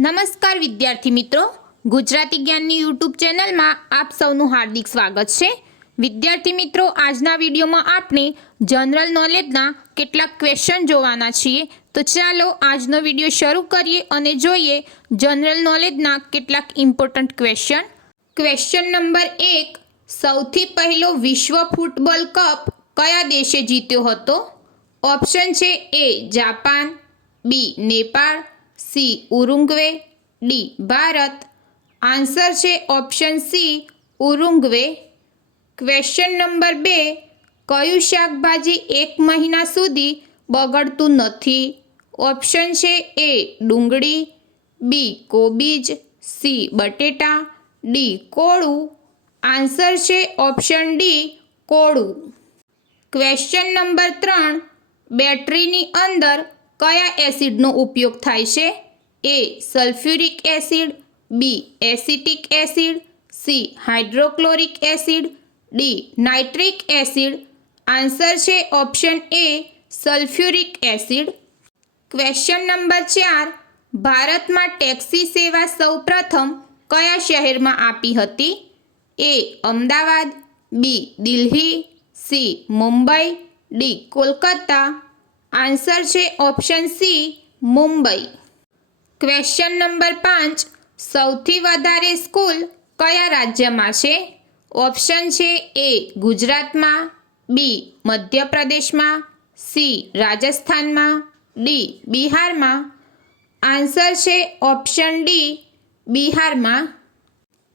નમસ્કાર વિદ્યાર્થી મિત્રો, ગુજરાતી જ્ઞાનની યુટ્યુબ ચેનલમાં આપ સૌનું હાર્દિક સ્વાગત છે। વિદ્યાર્થી મિત્રો, આજના વિડીયોમાં આપણે જનરલ નોલેજના કેટલાક ક્વેશ્ચન જોવાના છીએ। તો ચાલો આજનો વિડીયો શરૂ કરીએ અને જોઈએ જનરલ નોલેજના કેટલાક ઇમ્પોર્ટન્ટ ક્વેશ્ચન। ક્વેશ્ચન નંબર 1, સૌથી પહેલો વિશ્વ ફૂટબોલ કપ કયા દેશે જીત્યો હતો? ઓપ્શન છે A Japan, B Nepal, C Uruguay, D Bharat. Answer છે option C Uruguay. Question number 2, કયું શાકભાજી 1 મહિના સુધી બગડતું નથી? ઓપ્શન છે એ ડુંગળી, બી કોબીજ, સી બટેટા, ડી કોળું। આન્સર છે ઓપ્શન ડી કોળું। ક્વેશ્ચન નંબર 3, બેટરીની અંદર કયા એસિડનો ઉપયોગ થાય છે? A sulphuric acid, B acetic acid, C hydrochloric acid, D nitric acid. Answer છે option A sulphuric acid. Question number 4, ભારતમાં ટેક્સી સેવા સૌપ્રથમ કયા શહેરમાં આપી હતી? A Ahmedabad, B Delhi, C Mumbai, D Kolkata. Answer છે option C Mumbai. Question number 5, સૌથી વધારે સ્કૂલ કયા રાજ્યમાં છે? ઓપ્શન છે એ ગુજરાતમાં, બી મધ્યપ્રદેશમાં, સી રાજસ્થાનમાં, ડી બિહારમાં। આન્સર છે ઓપ્શન ડી બિહારમાં।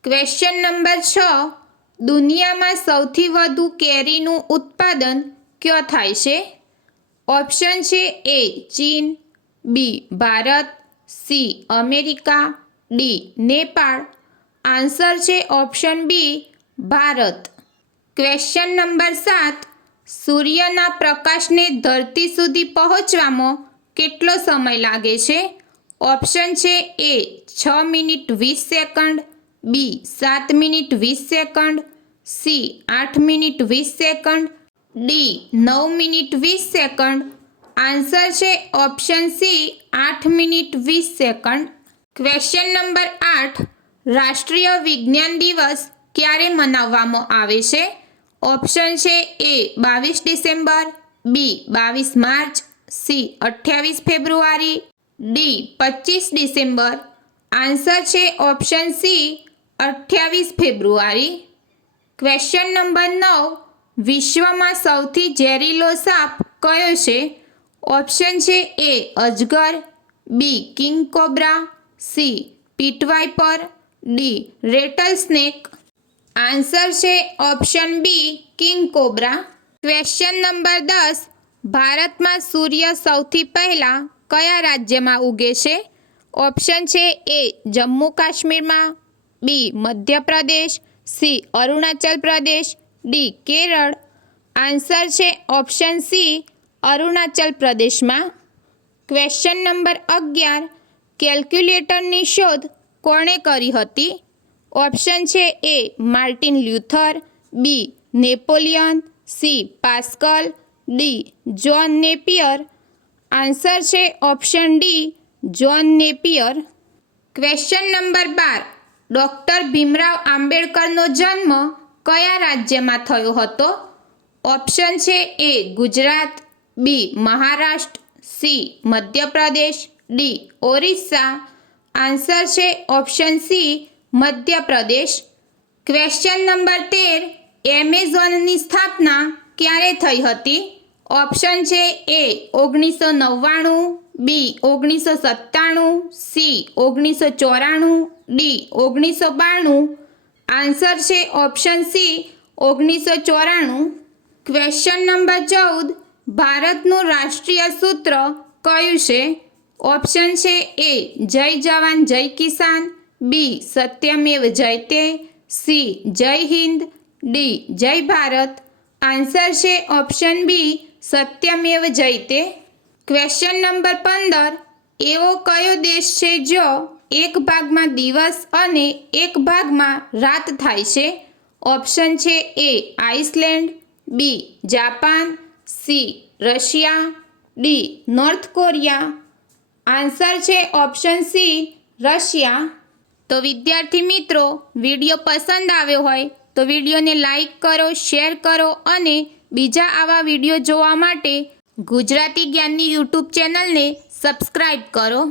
ક્વેશ્ચન નંબર 6, દુનિયામાં સૌથી વધુ કેરીનું ઉત્પાદન ક્યાં થાય છે? ઓપ્શન છે A China, B Bharat, C America, D Nepal. Answer છે option B Bharat. Question number 7, સૂર્યના પ્રકાશને ધરતી સુધી પહોંચવામાં કેટલો સમય લાગે છે? ઓપ્શન છે A 6 minute 20 second, B 7 minute 20 second, C 8 minute 20 second, D 9 minute 20 second. Answer છે option C 8 minute 20 second. Question number 8, રાષ્ટ્રીય વિજ્ઞાન દિવસ ક્યારે મનાવવામાં આવે છે? ઓપ્શન છે એ 22 ડિસેમ્બર, બી 22 માર્ચ, સી 28 ફેબ્રુઆરી, ડી 25 ડિસેમ્બર। આન્સર છે ઓપ્શન સી 28 ફેબ્રુઆરી। ક્વેશ્ચન નંબર 9, વિશ્વમાં સૌથી ઝેરીલો સાપ કયો છે? ઓપ્શન છે એ અજગર, B king cobra, C pit viper, D rattlesnake. Answer છે option B king cobra. Question number 10, ભારતમાં સૂર્ય સૌથી પહેલા કયા રાજ્યમાં ઉગે છે? ઓપ્શન છે એ જમ્મુ કાશ્મીરમાં, બી Madhya Pradesh, C Arunachal Pradesh, D Kerala. Answer છે ઓપ્શન સી અરુણાચલ પ્રદેશમાં। ક્વેશ્ચન નંબર 11, કેલ્ક્યુલેટરની શોધ કોણે કરી હતી? ઓપ્શન છે A Martin Luther, B Napoleon, C Pascal, D John Napier. Answer છે option D John Napier. Question number 12, doctor Bhimrao આંબેડકરનો જન્મ કયા રાજ્યમાં થયો હતો? ઓપ્શન છે A Gujarat, B Maharashtra, C Madhya Pradesh, D Orissa. Answer છે option C Madhya Pradesh. Question number 13, એમેઝોનની સ્થાપના ક્યારે થઈ હતી? ઓપ્શન છે A 1999, B 1997, C 1994, D 1992। Answer છે ઓપ્શન સી 1994। ક્વેશ્ચન નંબર 14, ભારતનું રાષ્ટ્રીય સૂત્ર કયું છે? ઓપ્શન છે એ જય જવાન જય કિસાન, બી સત્યમેવ જયતે, સી જય હિન્દ, ડી જય ભારત। આન્સર છે ઓપ્શન બી સત્યમેવ જયતે। ક્વેશ્ચન નંબર 15, એવો કયો દેશ છે જો એક ભાગમાં દિવસ અને એક ભાગમાં રાત થાય છે? ઓપ્શન છે A Iceland, B Japan, C Russia, D North Korea. Answer છે ઓપ્શન સી રશિયા. તો વિદ્યાર્થી મિત્રો, વિડીયો પસંદ આવ્યો હોય તો વિડીયોને લાઈક કરો, શેર કરો અને બીજા આવા વિડીયો જોવા માટે ગુજરાતી જ્ઞાનની યુટ્યુબ ચેનલને સબસ્ક્રાઈબ કરો.